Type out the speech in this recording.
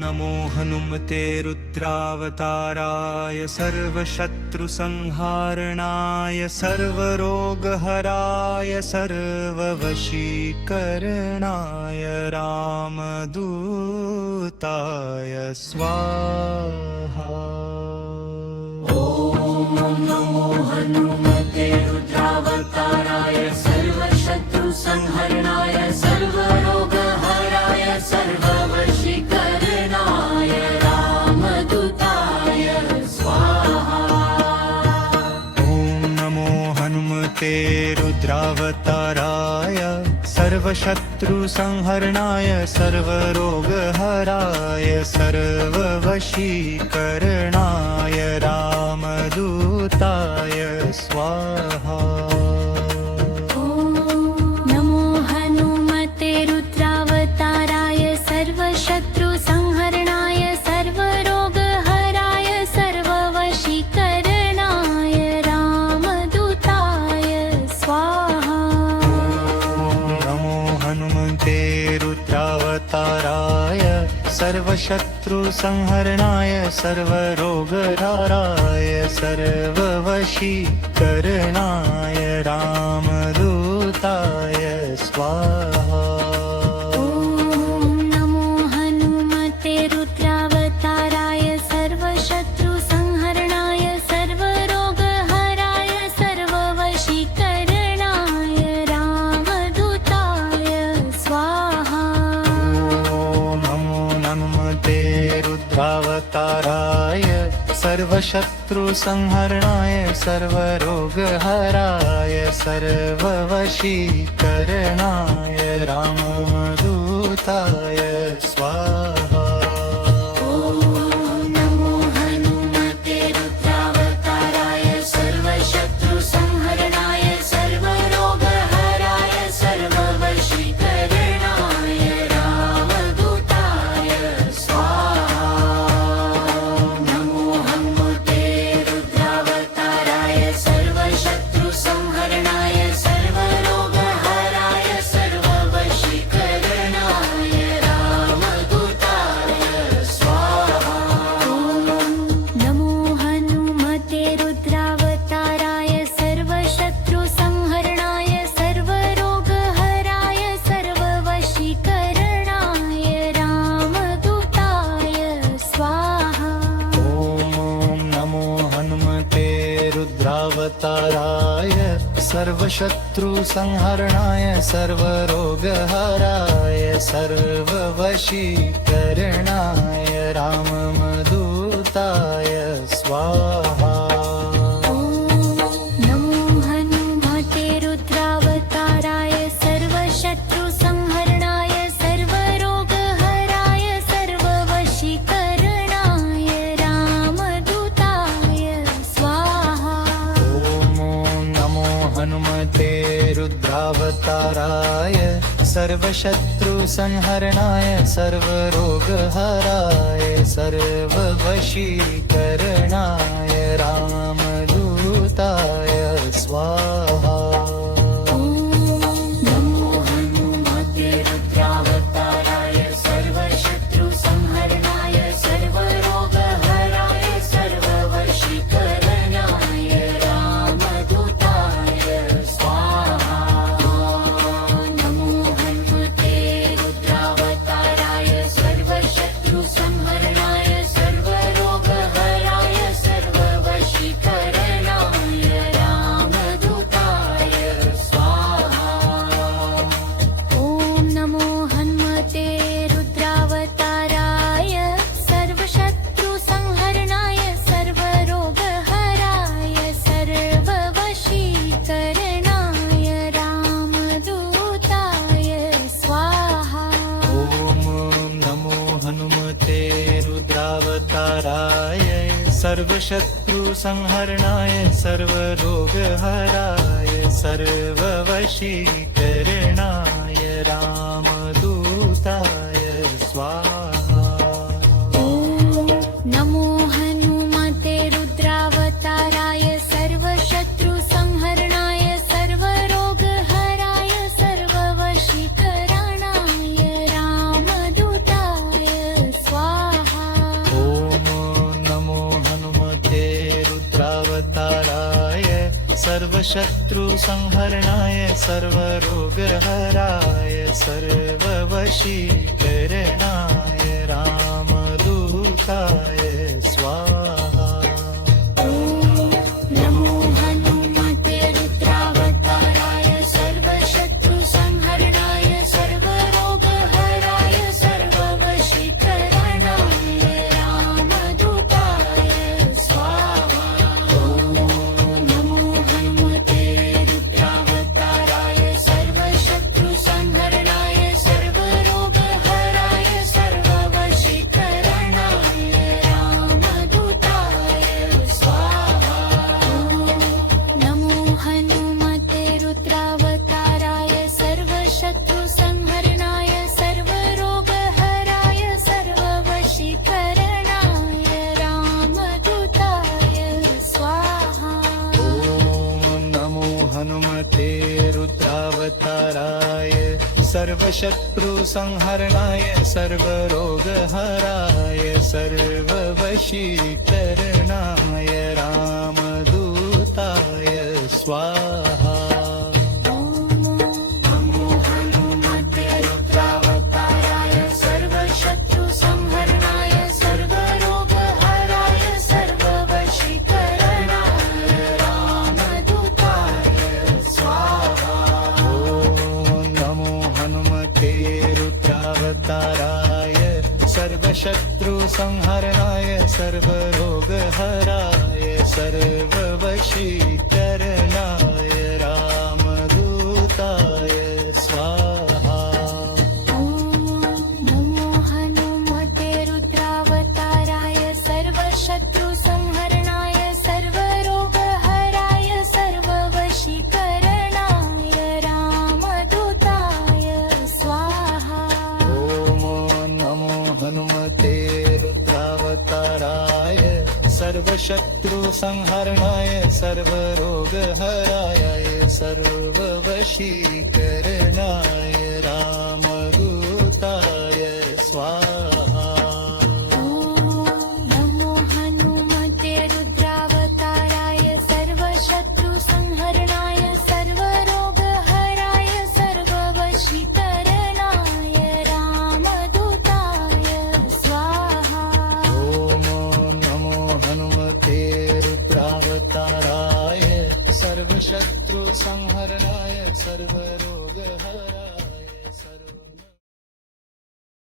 नमो हनुमते रुद्रावताराय सर्वशत्रुसंहारणाय सर्वरोगहराय सर्ववशीकरणाय रामदूताय स्वाहा। ॐ नमो हनुमते रुद्रावताराय सर्वशत्रुसंहरणाय सर्वरोगहराय सर्ववशीकरणाय रामदूताय स्वाहा। ॐ नमो हनुमते रुद्रावताराय सर्वशत्रुसंहरणाय सर्वरोगहराय सर्ववशीकरणाय रामदूताय स्वाहा। नमो हनुमते रुद्रावताराय सर्वशत्रुसंहरणाय सर्वरोगहराय सर्ववशीकरणाय रामदूताय स्वाहा। नमो हनुमते रुद्रावताराय सर्वशत्रुसंहरणाय सर्वरोगहराय सर्ववशीकरणाय रामदूताय स्वाहा। नमो हनुमते रुद्रावताराय सर्वशत्रुसंहरणाय सर्वरोगहराय सर्ववशीकरणाय रामदूताय स्वाहा। नमो हनुमते रुद्रावताराय सर्वशत्रुसंहरणाय सर्वरोगहराय सर्ववशीकरणाय रामदूताय स्वाहा। नमो हनुमते रुद्रावताराय सर्वशत्रुसंहरणाय सर्वरोगहराय सर्ववशीकरणाय रामदूताय स्वाहा। नमो हनुमते रुद्रावताराय सर्वशत्रुसंहरणाय सर्वरोगहराय सर्ववशीकरणाय रामदूताय स्वाहा। नमो हनुमते रुद्रावताराय सर्वशत्रुसंहरणाय सर्वरोगहराय सर्ववशीकरणाय रामदूताय स्वाहा। नमो हनुमते रुद्रावताराय सर्वशत्रुसंहरणाय सर्वरोगहराय सर्ववशीकरणाय रामदूताय स्वाहा। नमो हनुमते रुद्रावताराय सर्वशत्रुसंहरणाय सर्वरोगहराय सर्ववशीकरणाय रामदूताय स्वाहा। नमो हनुमते रुद्रावताराय सर्वशत्रुसंहरणाय सर्वरोगहराय सर्ववशीकरणाय रामदूताय स्वाहा। नमो हनुमते रुद्रावताराय सर्वशत्रुसंहरणाय सर्वरोगहराय सर्ववशीकरणाय रामदूताय स्वाहा। नमो हनुमते रुद्रावताराय सर्वशत्रुसंहरणाय सर्वरोगहराय सर्ववशीकरणाय रामदूताय स्वाहा। ॐ नमो हनुमते रुद्रावताराय सर्वशत्रुसंहरणाय सर्वरोगहराय सर्ववशीकरणाय रामदूताय स्वाहा। नमो हनुमते रुद्रावताराय सर्वशत्रुसंहरणाय सर्वरोगहराय सर्ववशीकरणाय रामदूताय स्वाहा। नमो हनुमते रुद्रावताराय सर्वशत्रुसंहरणाय सर्वरोगहराय सर्ववशीकरणाय रामदूताय स्वाहा। सर्वशत्रुसंहरणाय सर्वरोगहराय सर्ववशीकरणाय रामदूताय स्वाहा ॐ नमो हनुमते रुद्रावताराय सर्वशत्रुसंहरणाय सर्वरोगहराय सर्ववशीकरणाय रामदूताय स्वाहा ॐ नमो हनुमते रुद्रावताराय सर्वशत्रुसंहरणाय सर्वरोगहराय सर्ववशीकरणाय रामदूताय स्वाहा नमो हनुमते रुद्रावताराय सर्वशत्रुसंहरणाय सर्वरोगहराय सर्ववशीकरणाय रामदूताय स्वाहा ॐ नमो हनुमते रुद्रावताराय सर्वशत्रुसंहरणाय सर्वरोगहराय सर्ववशीकरणाय रामदूताय स्वाहा नमो हनुमते रुद्रावताराय सर्वशत्रुसंहरणाय सर्वरोगहराय सर्ववशीकरणाय रामदूताय स्वाहा ॐ नमो हनुमते रुद्रावताराय सर्वशत्रुसंहरणाय सर्वरोगहराय सर्ववशीकरणाय रामदूताय स्वाहा ॐ नमो हनुमते रुद्रावताराय सर्वशत्रुसंहरणाय सर्वरोगहराय सर्ववशीकरणाय रामदूताय स्वाहा ॐ नमो हनुमते रुद्रावताराय सर्वशत्रुसंहरणाय सर्वरोगहराय सर्ववशीकरणाय रामदूताय स्वाहा ॐ नमो हनुमते रुद्रावताराय सर्वशत्रुसंहरणाय सर्वरोगहराय सर्ववशीकरणाय रामदूताय स्वाहा ॐ नमो हनुमते रुद्रावताराय सर्वशत्रुसंहरणाय सर्वरोगहराय